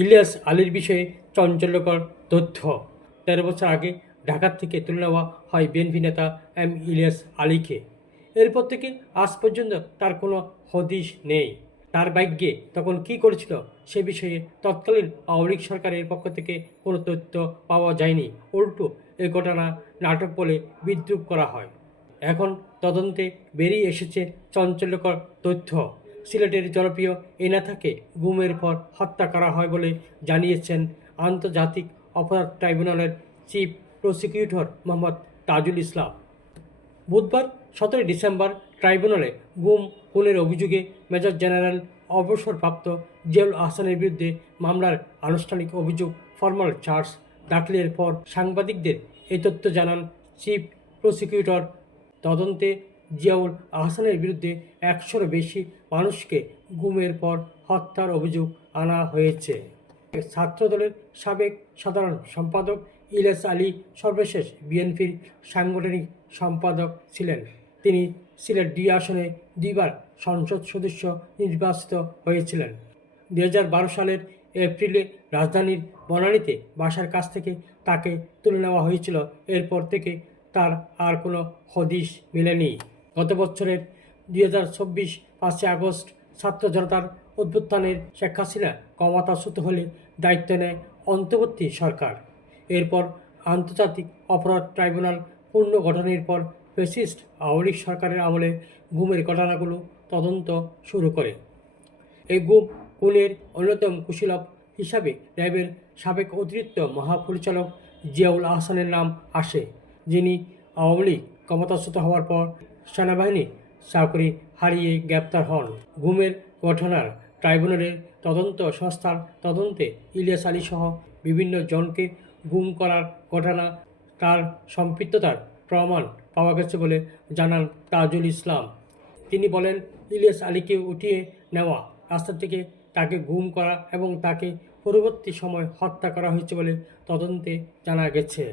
ইলিয়াস আলীর বিষয়ে চাঞ্চল্যকর তথ্য। ১৩ বছর আগে ঢাকা থেকে তুলে নেওয়া হয় বিএনপি নেতা ইলিয়াস আলীকে। এরপর থেকে আজ পর্যন্ত তার কোনো হদিশ নেই। তার ভাগ্যে তখন কী করেছিল সে বিষয়ে তৎকালীন আওয়ামী লীগ সরকারের পক্ষ থেকে কোনো তথ্য পাওয়া যায়নি। উল্টো এ ঘটনা নাটক বলে বিদ্রূপ করা হয়। এখন তদন্তে বেরিয়ে এসেছে চাঞ্চল্যকর তথ্য। সিলেটের জনপ্রিয় এই নেতাকে গুমের পর হত্যা করা হয় বলে জানিয়েছেন আন্তর্জাতিক অপরাধ ট্রাইব্যুনালের চিফ প্রসিকিউটর মোহাম্মদ তাজুল ইসলাম। বুধবার ১৭ ডিসেম্বর ট্রাইব্যুনালে গুম খুনের অভিযোগে মেজর জেনারেল অবসরপ্রাপ্ত জিয়াউল আহসানের বিরুদ্ধে মামলার আনুষ্ঠানিক অভিযোগ ফরমাল চার্জ দাখিলের পর সাংবাদিকদের এই তথ্য জানান চিফ প্রসিকিউটর। তদন্তে জিয়াউল আহসানের বিরুদ্ধে ১০০-র বেশি মানুষকে গুমের পর হত্যার অভিযোগ আনা হয়েছে। ছাত্রদলের সাবেক সাধারণ সম্পাদক ইলিয়াস আলী সর্বশেষ বিএনপির সাংগঠনিক সম্পাদক ছিলেন। তিনি সিলেট ২ আসনে ২ বার সংসদ সদস্য নির্বাচিত হয়েছিলেন। ২০১২ সালের এপ্রিলে রাজধানীর বনানীতে বাসার কাছ থেকে তাকে তুলে নেওয়া হয়েছিল। এরপর থেকে তার আর কোনো হদিশ মেলেনি। গত বছরের ২০২৪ ৫ই আগস্ট ছাত্র জনতার অভ্যুত্থানের শেখ হাসিনা ক্ষমতাচ্যুত হলে দায়িত্ব নেয় অন্তর্বর্তী সরকার। এরপর আন্তর্জাতিক অপরাধ ট্রাইব্যুনাল পুনর্গঠনের পর ফ্যাসিস্ট আওয়ামী লীগ সরকারের আমলে গুমের ঘটনাগুলো তদন্ত শুরু করে। এই গুম খুনের অন্যতম কুশীলব হিসাবে র্যাবের সাবেক অতিরিক্ত মহাপরিচালক জিয়াউল আহসানের নাম আসে, যিনি আওয়ামী লীগ ক্ষমতাচ্যুত হওয়ার পর সেনাবাহিনীর চাকরি হারিয়ে গ্রেপ্তার হন। গুমের ঘটনার ট্রাইব্যুনালের তদন্ত সংস্থার তদন্তে ইলিয়াস আলী সহ বিভিন্ন জনকে গুম করার ঘটনা তার সম্পৃক্ততার প্রমাণ পাওয়া গেছে বলে জানান তাজুল ইসলাম। তিনি বলেন, ইলিয়াস আলীকে উঠিয়ে নেওয়া রাস্তা থেকে তাকে গুম করা এবং তাকে পরবর্তী সময় হত্যা করা হয়েছে বলে তদন্তে জানা গেছে।